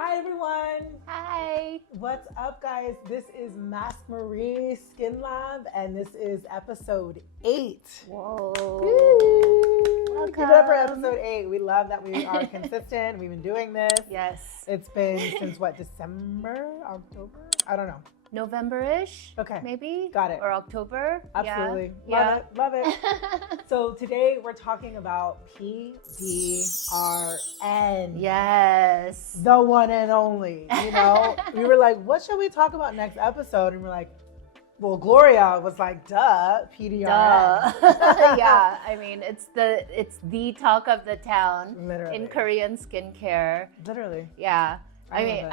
Hi everyone! Hi! What's up guys? This is Mask Marie Skin Lab and this is episode 8. Whoa! Welcome! Give it up for episode 8. We love that we are consistent. We've been doing this. Yes. It's been since what, December? October? I don't know. November-ish? Okay. Maybe? Got it. Or October? Absolutely. Yeah. Love it. So today we're talking about PDRN. Yes. The one and only, you know? We were like, what should we talk about next episode? And we're like, well, Gloria was like, duh, PDRN. Duh. Yeah, I mean, it's the talk of the town. Literally. In Korean skincare. Literally. Yeah. I mean,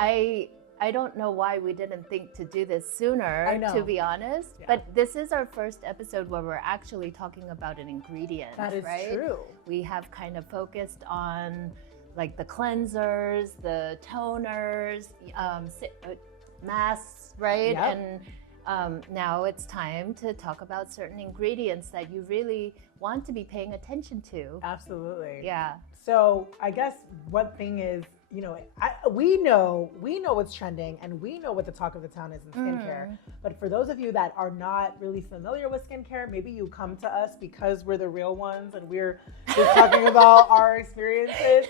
I don't know why we didn't think to do this sooner, I know. to be honest. Yeah. But this is our first episode where we're actually talking about an ingredient. That is right? true. We have kind of focused on like the cleansers, the toners, masks, right? Yep. And now it's time to talk about certain ingredients that you really want to be paying attention to. Absolutely. Yeah. So I guess one thing is, you know, we know what's trending and we know what the talk of the town is in skincare. But for those of you that are not really familiar with skincare, maybe you come to us because we're the real ones and we're just talking about our experiences.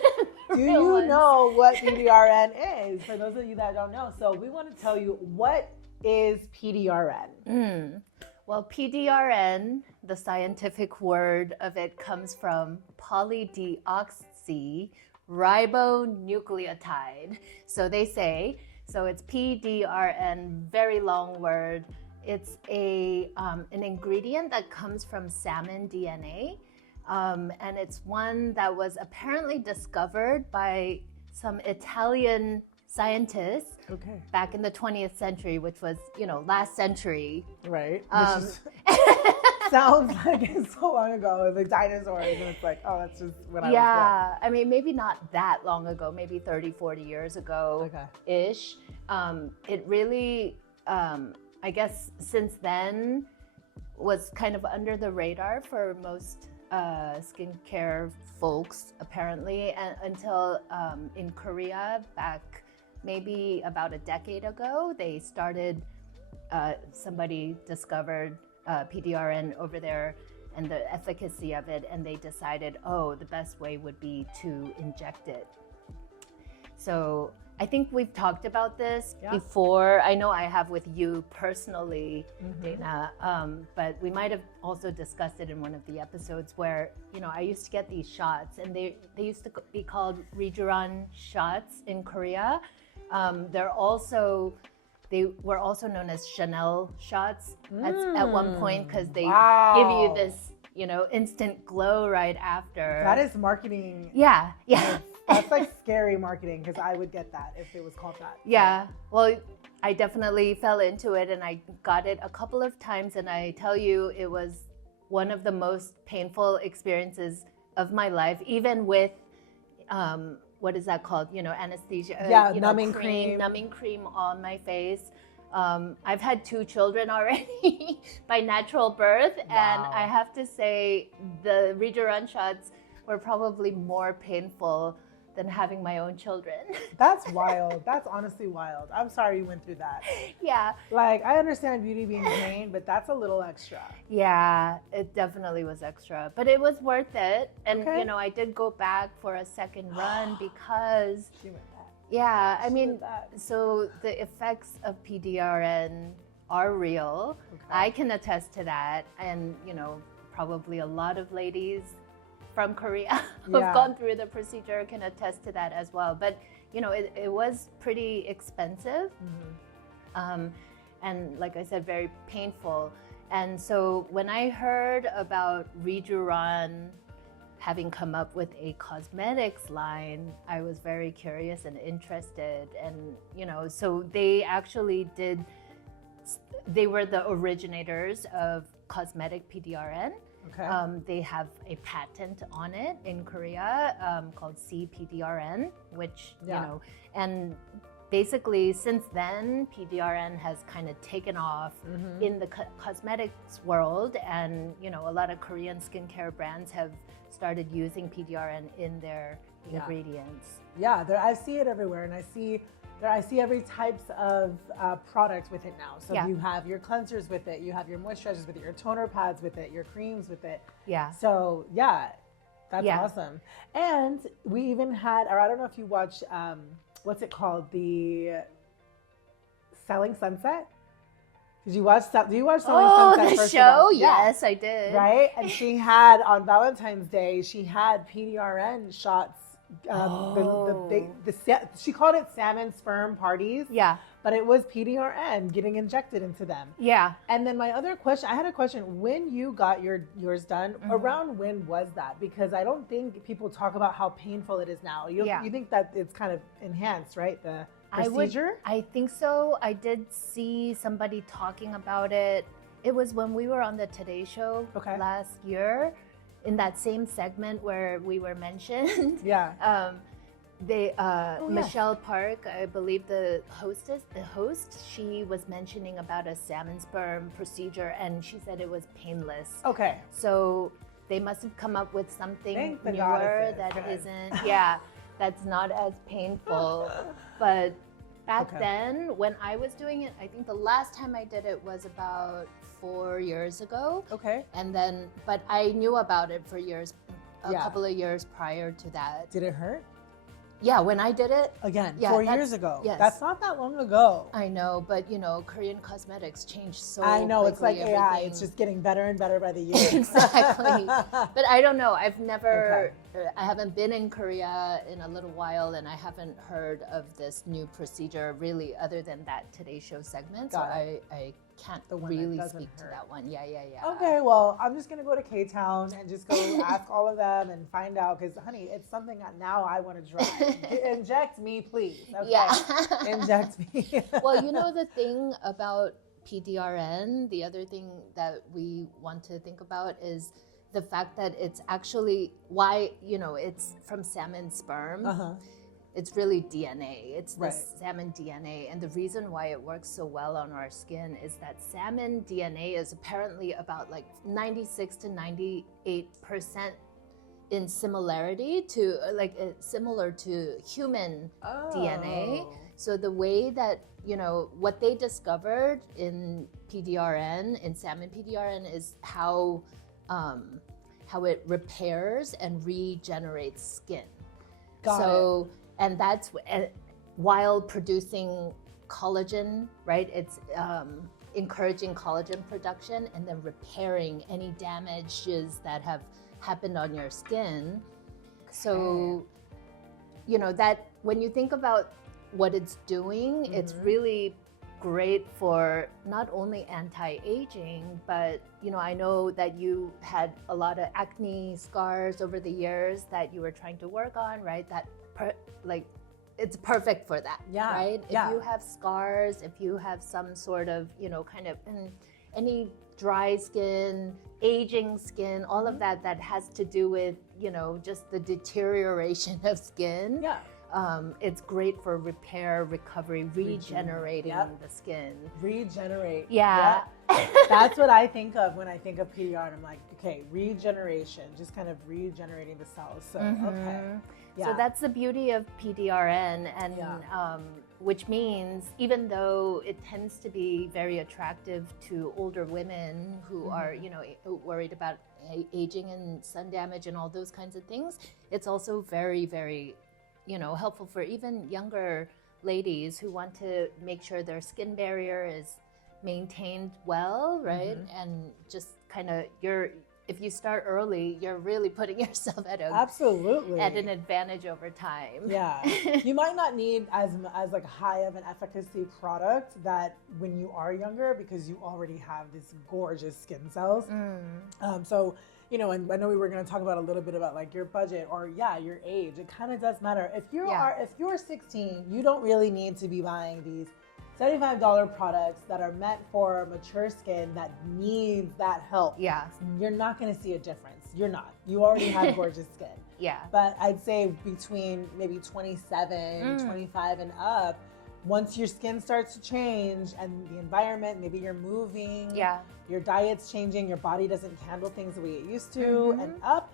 Do you know what PDRN is? For those of you that don't know. So we want to tell you, what is PDRN? Well, PDRN, the scientific word of it, comes from polydeoxyribonucleotide. So they say, so it's PDRN, very long word. It's an ingredient that comes from salmon DNA. And it's one that was apparently discovered by some Italian scientists back in the 20th century, which was, you know, last century. Right. Sounds like it's so long ago, the dinosaurs, and it's like, oh, that's just when I was born. Yeah, I mean, maybe not that long ago, maybe 30, 40 years ago-ish. It really, I guess since then, was kind of under the radar for most skincare folks, apparently, and until in Korea, back maybe about a decade ago, they started, somebody discovered PDRN over there and the efficacy of it, and they decided, oh, the best way would be to inject it. So I think we've talked about this before. I know I have with you personally, Dana, but we might have also discussed it in one of the episodes where, you know, I used to get these shots, and they used to be called Rejuran shots in Korea. They were also known as Chanel shots at one point, because they give you this, you know, instant glow right after. That is marketing. Yeah. That's like scary marketing, because I would get that if it was called that. Yeah. Well, I definitely fell into it, and I got it a couple of times, and I tell you, it was one of the most painful experiences of my life, even with what is that called? You know, anesthesia. Numbing cream on my face. I've had 2 children already by natural birth, and I have to say the Rejuran shots were probably more painful than having my own children. That's wild. That's honestly wild. I'm sorry you went through that. Yeah. Like, I understand beauty being pain, but that's a little extra. Yeah, it definitely was extra, but it was worth it. And, you know, I did go back for a second run because, yeah, I mean, so the effects of PDRN are real. I can attest to that. And, you know, probably a lot of ladies from Korea who've gone through the procedure can attest to that as well. But, you know, it was pretty expensive. And like I said, very painful. And so when I heard about Rejuran having come up with a cosmetics line, I was very curious and interested. And, you know, so they actually they were the originators of cosmetic PDRN. They have a patent on it in Korea called CPDRN, which, you know, and basically since then, PDRN has kind of taken off in the cosmetics world, and, you know, a lot of Korean skincare brands have started using PDRN in their ingredients. Yeah, I see it everywhere, and I see every types of product with it now. So you have your cleansers with it, you have your moisturizers with it, your toner pads with it, your creams with it. Yeah. So that's awesome. And we even had, or I don't know if you watched, what's it called, the Selling Sunset. Do you watch Selling Sunset? Oh, the first show? Yeah. Yes, I did. Right? And she had, on Valentine's Day, she had PDRN shots. She called it salmon sperm parties. Yeah. But it was PDRN getting injected into them. Yeah. And then my other question, I had a question. When you got yours done, around when was that? Because I don't think people talk about how painful it is now. You think that it's kind of enhanced, right? The procedure? I think so. I did see somebody talking about it. It was when we were on the Today Show last year, in that same segment where we were mentioned. Yeah. Michelle Park, I believe the host, she was mentioning about a salmon sperm procedure, and she said it was painless. Okay. So they must have come up with something Thank newer that isn't, that's not as painful. But back then, when I was doing it, I think the last time I did it was about 4 years ago. Okay. And then, but I knew about it for years, a couple of years prior to that. Did it hurt? Yeah, when I did it. Again, 4 years ago. Yes. That's not that long ago. I know, but Korean cosmetics change so I know, quickly, it's like AI. It's just getting better and better by the year. Exactly. But I don't know. I've never, I haven't been in Korea in a little while, and I haven't heard of this new procedure really other than that Today Show segment. So I can't really speak to that one. Yeah. Okay, well, I'm just going to go to K-Town and just go ask all of them and find out, because, honey, it's something that now I want to try. Inject me, please. Okay. Yeah. Inject me. Well, the thing about PDRN, the other thing that we want to think about is the fact that it's actually why, it's from salmon sperm. It's really DNA. It's the salmon DNA. And the reason why it works so well on our skin is that salmon DNA is apparently about like 96 to 98% in similarity to similar to human DNA. So the way that, what they discovered in PDRN, in salmon PDRN, is how it repairs and regenerates skin. Got it. And that's while producing collagen, right? It's encouraging collagen production and then repairing any damages that have happened on your skin. So, that when you think about what it's doing, it's really great for not only anti-aging, but I know that you had a lot of acne scars over the years that you were trying to work on, right? That it's perfect for that, right? If you have scars, if you have some sort of, kind of any dry skin, aging skin, all of that has to do with, just the deterioration of skin. Yeah. It's great for repair, recovery, regenerating the skin. Regenerate. Yeah. That's what I think of when I think of PDR. I'm like, okay, regeneration, just kind of regenerating the cells. So, okay. Yeah. So that's the beauty of PDRN, and which means even though it tends to be very attractive to older women who are, worried about aging and sun damage and all those kinds of things, it's also very, very, helpful for even younger ladies who want to make sure their skin barrier is maintained well, right? And just kind of if you start early, you're really putting yourself at an advantage over time. Yeah, you might not need as like high of an efficacy product that when you are younger, because you already have this gorgeous skin cells. So and I know we were going to talk about a little bit about like your budget or your age. It kind of does matter. If you're 16, you don't really need to be buying these $75 products that are meant for mature skin that needs that help. Yeah. You're not going to see a difference. You're not. You already have gorgeous skin. Yeah. But I'd say between maybe 27, 25 and up, once your skin starts to change and the environment, maybe you're moving, your diet's changing, your body doesn't handle things the way it used to, and up,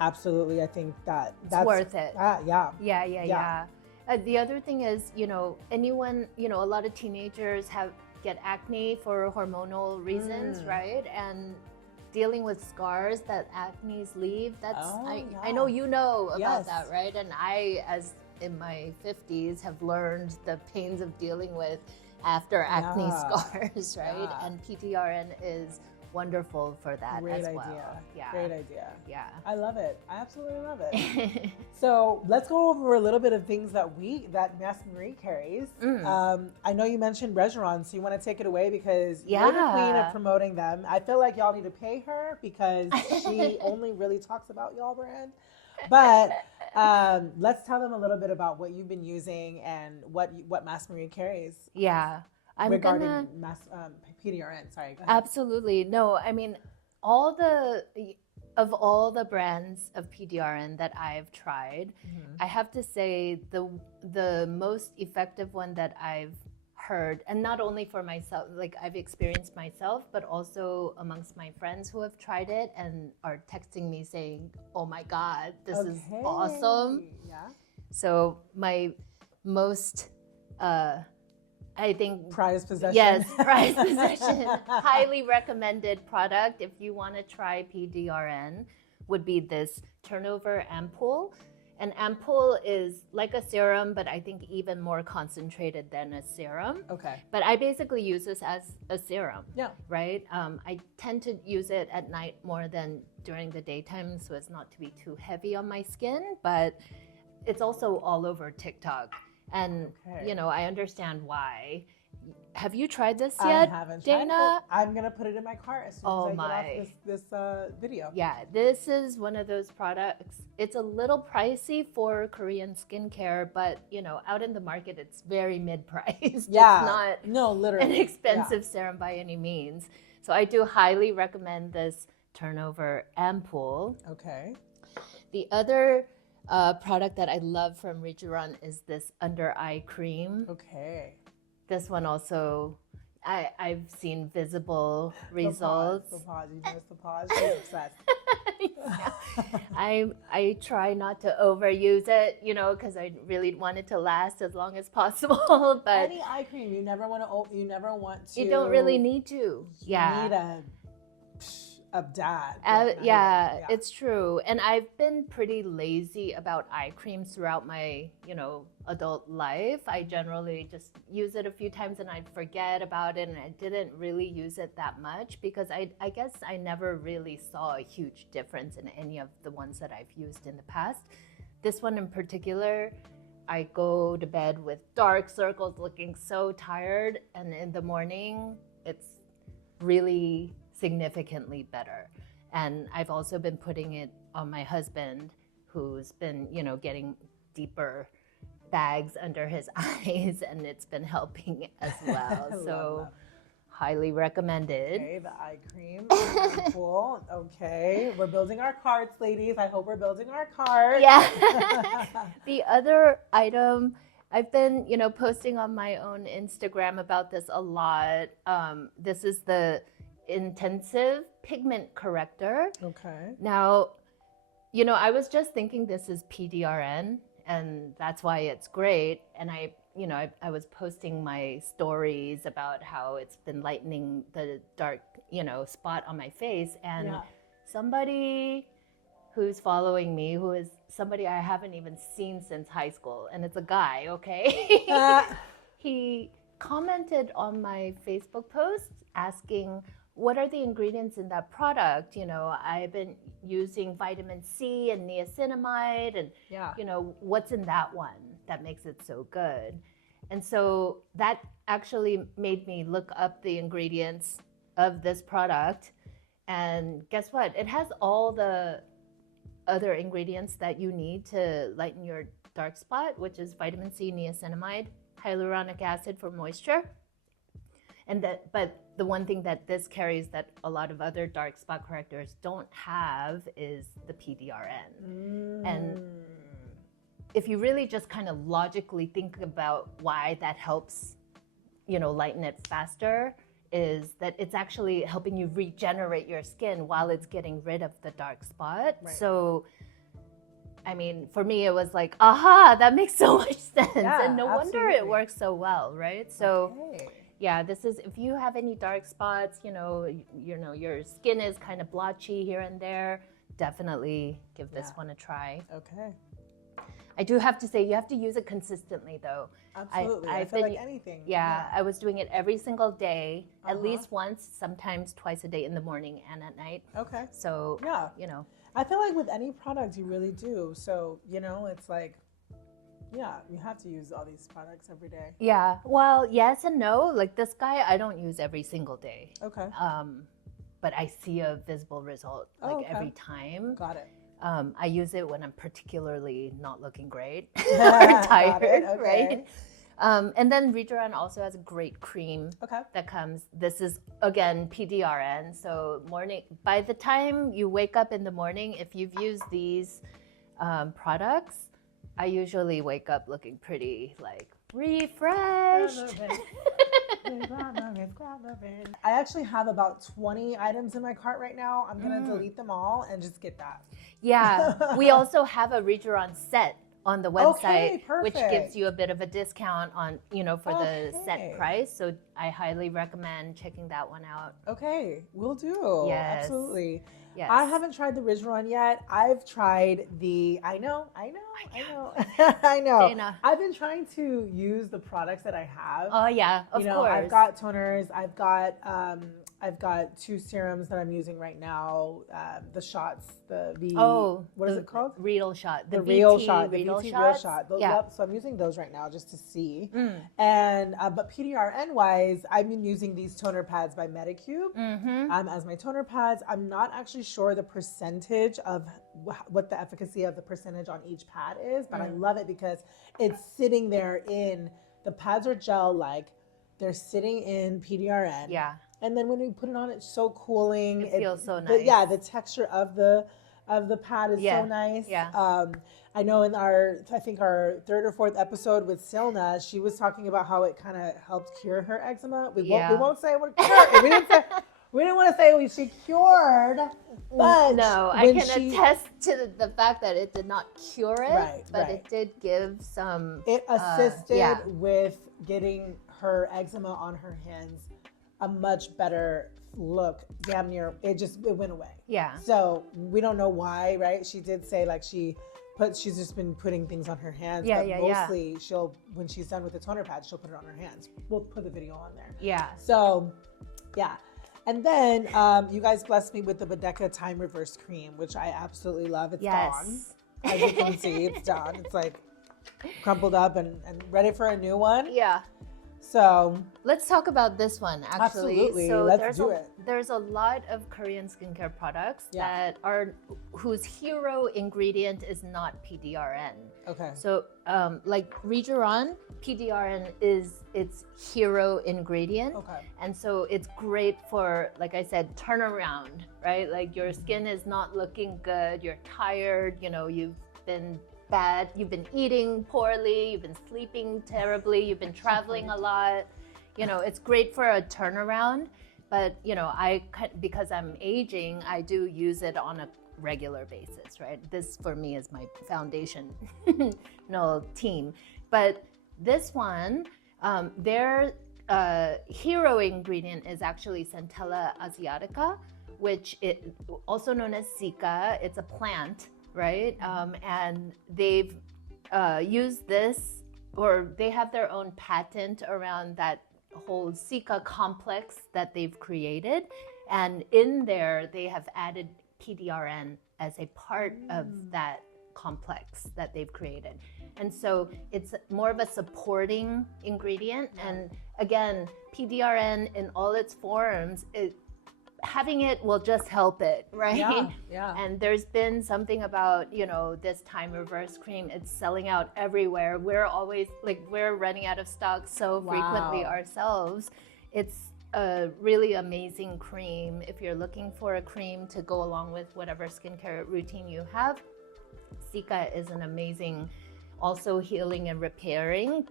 Absolutely. I think that's worth it. Yeah. Yeah. The other thing is, anyone, a lot of teenagers get acne for hormonal reasons, right? And dealing with scars that acne's leave, I know you know about that, right? And I, as in my 50s, have learned the pains of dealing with after acne scars, right? Yeah. And PDRN is wonderful for that as well. Yeah. Great idea. Yeah. I love it. I absolutely love it. So let's go over a little bit of things that Mass Marie carries. I know you mentioned Rejuran, so you want to take it away because you're the queen of promoting them. I feel like y'all need to pay her because she only really talks about y'all brand. But let's tell them a little bit about what you've been using and what Mass Marie carries. Yeah. Regarding PDRN, sorry, go ahead. Absolutely. No, I mean, all the brands of PDRN that I've tried, I have to say the most effective one that I've heard, and not only for myself, like I've experienced myself, but also amongst my friends who have tried it and are texting me saying, "Oh my God, this is awesome." Yeah. So my most I think prized possession. Yes, prized possession. Highly recommended product if you want to try PDRN would be this turnover ampoule. An ampoule is like a serum, but I think even more concentrated than a serum. Okay. But I basically use this as a serum. Yeah. Right? I tend to use it at night more than during the daytime, so as not to be too heavy on my skin. But it's also all over TikTok. And, I understand why. Have you tried this yet, I haven't Dana? tried it. I'm going to put it in my cart as soon as I get off this video. Yeah, this is one of those products. It's a little pricey for Korean skincare, but, out in the market, it's very mid-priced. Yeah. It's not literally. an expensive serum by any means. So I do highly recommend this turnover ampoule. Okay. The other product that I love from Rejuran is this under eye cream. Okay. This one also, I've seen visible results. The pause. You notice the pause? She's obsessed. I try not to overuse it, because I really want it to last as long as possible. But any eye cream, you never want to. You don't really need to. Yeah. You need a dad. It's true. And I've been pretty lazy about eye creams throughout my, adult life. I generally just use it a few times and I'd forget about it, and I didn't really use it that much because I guess I never really saw a huge difference in any of the ones that I've used in the past. This one in particular, I go to bed with dark circles, looking so tired, and in the morning, it's really significantly better. And I've also been putting it on my husband, who's been, getting deeper bags under his eyes, and it's been helping as well. So highly recommended. Okay, the eye cream. Cool. Okay, we're building our carts, ladies. I hope we're building our cart. Yeah. The other item, I've been, posting on my own Instagram about this a lot. This is the intensive pigment corrector. Okay. Now, I was just thinking this is PDRN, and that's why it's great. And I was posting my stories about how it's been lightening the dark, spot on my face. And somebody who's following me, who is somebody I haven't even seen since high school, and it's a guy, okay? He commented on my Facebook post asking, what are the ingredients in that product? I've been using vitamin C and niacinamide, and what's in that one that makes it so good? And so that actually made me look up the ingredients of this product, and guess what? It has all the other ingredients that you need to lighten your dark spot, which is vitamin C, niacinamide, hyaluronic acid for moisture. But the one thing that this carries that a lot of other dark spot correctors don't have is the PDRN. And if you really just kind of logically think about why that helps, lighten it faster, is that it's actually helping you regenerate your skin while it's getting rid of the dark spot. Right. So I mean, for me, it was like, aha, that makes so much sense. Yeah, and no wonder it works so well, right? So Okay. yeah, this is, if you have any dark spots, your skin is kind of blotchy here and there, definitely give this one a try. Okay. I do have to say, you have to use it consistently, though. Absolutely. I feel like anything. Yeah, I was doing it every single day, at least once, sometimes twice a day in the morning and at night. Okay. So, yeah, I feel like with any product, you really do. So, it's like, yeah, you have to use all these products every day. Yeah. Well, yes and no. Like this guy, I don't use every single day. Okay. But I see a visible result every time. Got it. I use it when I'm particularly not looking great or tired, right? And then Rejuran also has a great cream that comes. This is, again, PDRN. So by the time you wake up in the morning, if you've used these products, I usually wake up looking pretty refreshed. I actually have about 20 items in my cart right now. I'm going to delete them all and just get that. Yeah. We also have a Rejuran set on the website, which gives you a bit of a discount on, for the set price. So I highly recommend checking that one out. Okay, will do. Yes. Absolutely. Yes. I haven't tried the Rejuran yet. I've tried I know. Dana. I've been trying to use the products that I have. Oh yeah, of course. I've got toners. I've got 2 serums that I'm using right now. The shots, what is it called? Real shot. The Real shot. The Real shot. Yeah. So I'm using those right now just to see. And but PDRN wise, I've been using these toner pads by Medicube as my toner pads. I'm not actually sure the percentage of what the efficacy of the percentage on each pad is, but I love it because it's sitting there the pads are gel-like. They're sitting in PDRN. Yeah. And then when you put it on, it's so cooling. It feels so nice. The texture of the pad is so nice. Yeah. I know in our 3rd or 4th episode with Silna, she was talking about how it kind of helped cure her eczema. We won't say what cured. We didn't want to say she cured, but no, I can attest to the fact that it did not cure it, but it did give some. It assisted with getting her eczema on her hands a much better look. Damn near, it went away. Yeah. So we don't know why, right? She did say she's just been putting things on her hands. Yeah, but mostly when she's done with the toner pad, she'll put it on her hands. We'll put the video on there. Yeah. So, yeah. And then you guys blessed me with the Bedeca Time Reverse Cream, which I absolutely love. It's gone. As you can see, it's done. It's like crumpled up and ready for a new one. Yeah. So let's talk about this one, actually. Absolutely. So let's do it. There's a lot of Korean skincare products whose hero ingredient is not PDRN. Okay. So like Rejuran, PDRN is its hero ingredient. Okay. And so it's great for, like I said, turnaround, right? Like your skin is not looking good, you're tired, you've been bad, you've been eating poorly, you've been sleeping terribly, you've been traveling a lot. It's great for a turnaround, but because I'm aging, I do use it on a regular basis, right? This for me is my foundation team. But this one, their hero ingredient is actually Centella asiatica, which is also known as cica. It's a plant, right? And they've used this, or they have their own patent around that whole cica complex that they've created. And in there, they have added PDRN as a part of that complex that they've created. And so it's more of a supporting ingredient. And again, PDRN in all its forms, having it will just help it, right? Yeah. And there's been something about, this Time Reverse Cream, it's selling out everywhere. We're always we're running out of stock so frequently ourselves. It's a really amazing cream. If you're looking for a cream to go along with whatever skincare routine you have, cica is an amazing, also healing and repairing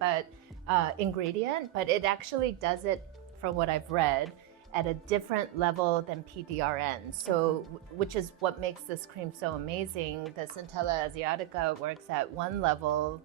ingredient, but it actually does it, from what I've read, at a different level than PDRN. So, which is what makes this cream so amazing. The Centella asiatica works at one level.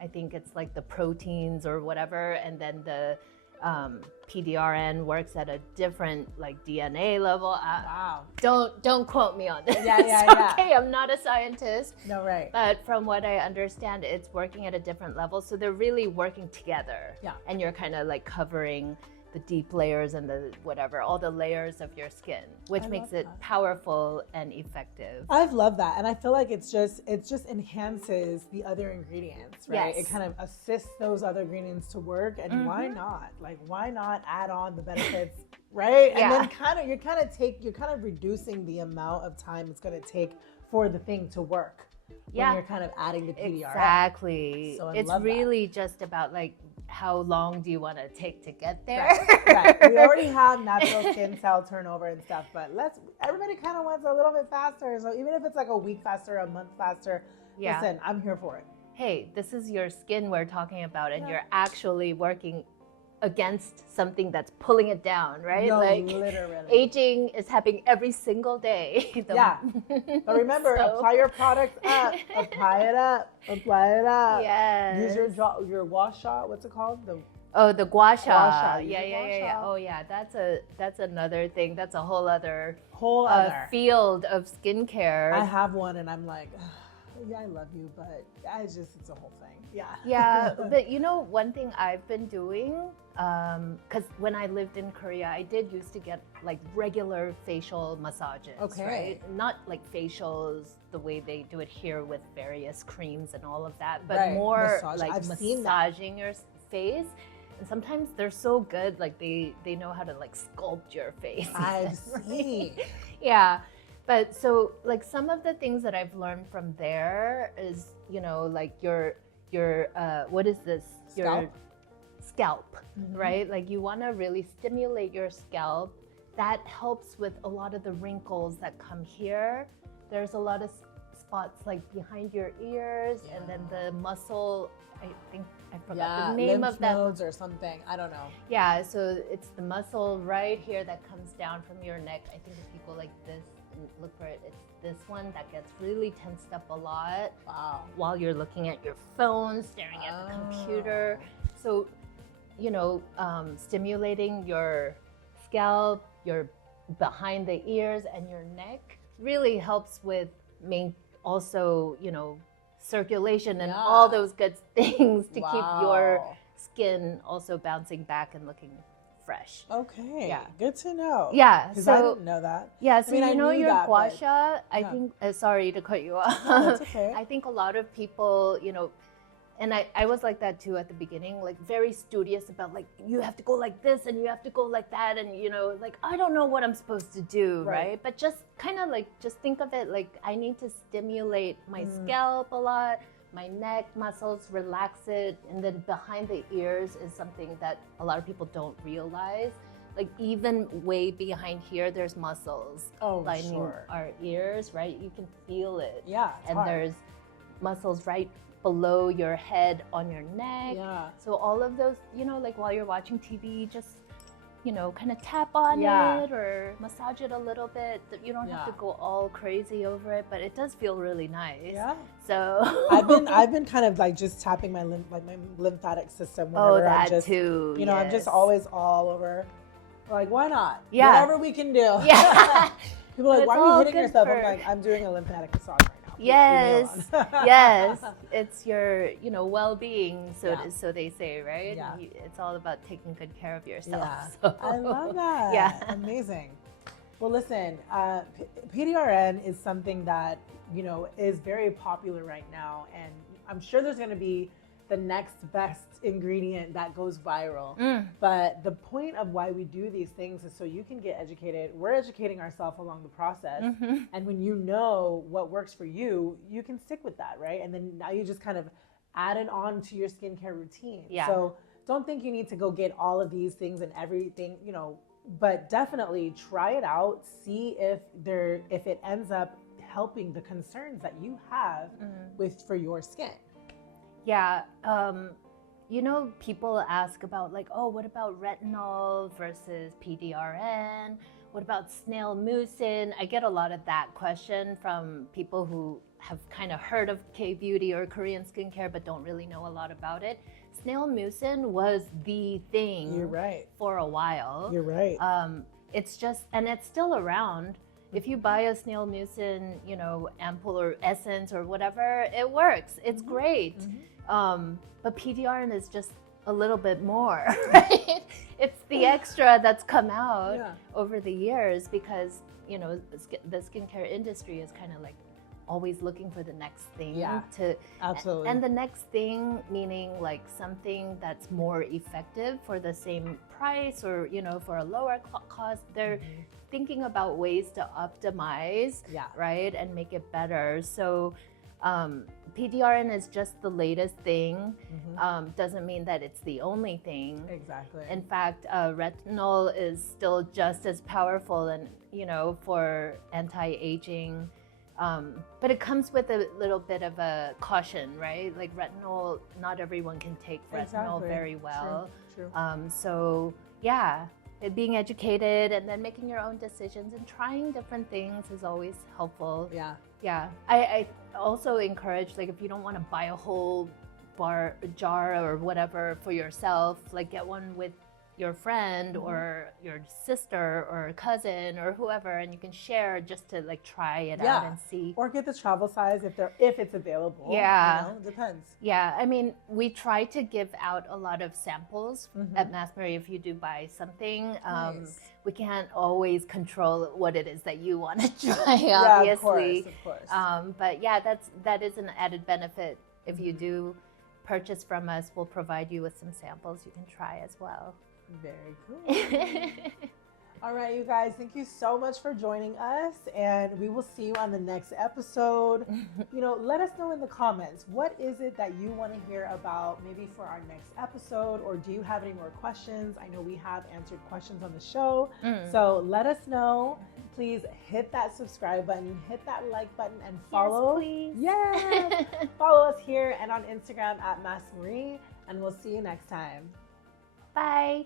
I think it's like the proteins or whatever, and then the PDRN works at a different like DNA level. Wow. Don't quote me on this. Yeah. Okay, I'm not a scientist. No, right. But from what I understand, it's working at a different level. So they're really working together. Yeah. And you're kind of like covering the deep layers and the whatever, all the layers of your skin, which makes it powerful and effective. I've loved that. And I feel like it just enhances the other ingredients, right? Yes. It kind of assists those other ingredients to work. And why not? Like, why not add on the benefits, right? Yeah. And then you're kind of reducing the amount of time it's going to take for the thing to work. Yeah. When you're kind of adding the PDRN. Exactly. So it's really just about like, how long do you want to take to get there? Right. We already have natural skin cell turnover and stuff, but everybody kind of wants a little bit faster. So even if it's like a week faster, a month faster, listen, I'm here for it. Hey, this is your skin we're talking about, and you're actually working against something that's pulling it down, right? No, like literally. Aging is happening every single day. But remember, apply your product up. Apply it up. Yes. Use your wash shot. What's it called? The gua sha. Yeah. Yeah. Oh yeah, that's another thing. That's a whole other field of skincare. I have one, and I'm like, yeah, I love you, but it's a whole thing. Yeah. Yeah, but one thing I've been doing, because when I lived in Korea, I did used to get like regular facial massages, right? Not like facials the way they do it here with various creams and all of that, but more like massaging your face. And sometimes they're so good, like they know how to like sculpt your face. I've seen. Yeah. But so like some of the things that I've learned from there is, like your what is this? Your scalp, right? Like you want to really stimulate your scalp. That helps with a lot of the wrinkles that come here. There's a lot of spots like behind your ears, and then the muscle, I think I forgot the name of that. Lymph nodes or something. I don't know. Yeah, so it's the muscle right here that comes down from your neck. I think if you go like this and look for it, it's this one that gets really tensed up a lot. Wow. While you're looking at your phone, staring at the computer. So, stimulating your scalp, your behind the ears, and your neck really helps with also, circulation and all those good things to keep your skin also bouncing back and looking fresh. Okay. Yeah. Good to know. Yeah. Because so I didn't know that. Yeah. So I knew your that, gua sha, I think. Sorry to cut you off. No, that's okay. I think a lot of people, and I was like that too at the beginning, like very studious about like you have to go like this and you have to go like that, and like I don't know what I'm supposed to do, right? But just kind of like just think of it like I need to stimulate my scalp a lot, my neck muscles, relax it, and then behind the ears is something that a lot of people don't realize. Like even way behind here, there's muscles lining our ears, right? You can feel it. Yeah. And there's muscles right below your head on your neck. Yeah. So all of those, like while you're watching TV, just, kind of tap on it or massage it a little bit. You don't have to go all crazy over it, but it does feel really nice. Yeah. So I've been kind of like just tapping my my lymphatic system whenever I'm just, too. I'm just always all over. Like, why not? Yeah. Whatever we can do. Yeah. People are like, It's why are all you hitting good yourself? for- I'm like, I'm doing a lymphatic massage right now. Yes, Leave me alone. yes, it's your well-being, Yeah. so they say, right? Yeah. It's all about taking good care of yourself. Yeah. So. I love that. Yeah. Amazing. Well, listen, PDRN is something that, is very popular right now. And I'm sure there's going to be the next best ingredient that goes viral. But the point of why we do these things is so you can get educated. We're educating ourselves along the process. And when you know what works for you, you can stick with that, right? And then now you just kind of add it on to your skincare routine. Yeah. So don't think you need to go get all of these things and everything, but definitely try it out. See if it ends up helping the concerns that you have for your skin. Yeah, you know, people ask about like, oh, what about retinol versus PDRN? What about snail mucin? I get a lot of that question from people who have kind of heard of Kbeauty or Korean skincare but don't really know a lot about it. Snail mucin was the thing. You're right. For a while. You're right. It's just, and it's still around. If you buy a snail mucin, you know, ampoule or essence or whatever, it works. It's great. But PDRN is just a little bit more, right? It's the extra that's come out over the years because, you know, the skincare industry is kind of like always looking for the next thing. Absolutely. And the next thing, meaning like something that's more effective for the same price or, you know, for a lower cost. They're thinking about ways to optimize, right, and make it better. So PDRN is just the latest thing. Doesn't mean that it's the only thing. Exactly. In fact, retinol is still just as powerful, and you know, for anti-aging. But it comes with a little bit of a caution, right? Like retinol, not everyone can take retinol very well. True. So yeah, being educated and then making your own decisions and trying different things is always helpful. Yeah. I also encourage, like, if you don't want to buy a whole jar or whatever for yourself, like get one with your friend or your sister or cousin or whoever, and you can share just to like try it out and see. Or get the travel size if it's available. You know, depends. Yeah, I mean, we try to give out a lot of samples at Massbury. If you do buy something, we can't always control what it is that you want to try, obviously. Of course. But yeah, that is an added benefit. If you do purchase from us, we'll provide you with some samples you can try as well. Very cool. All right, you guys, thank you so much for joining us, and we will see you on the next episode. You know, let us know in the comments, what is it that you want to hear about maybe for our next episode, or do you have any more questions? I know we have answered questions on the show, so let us know. Please hit that subscribe button, hit that like button, and follow. Yes, please. Yeah. Follow us here and on Instagram at Massmarie, and we'll see you next time. Bye.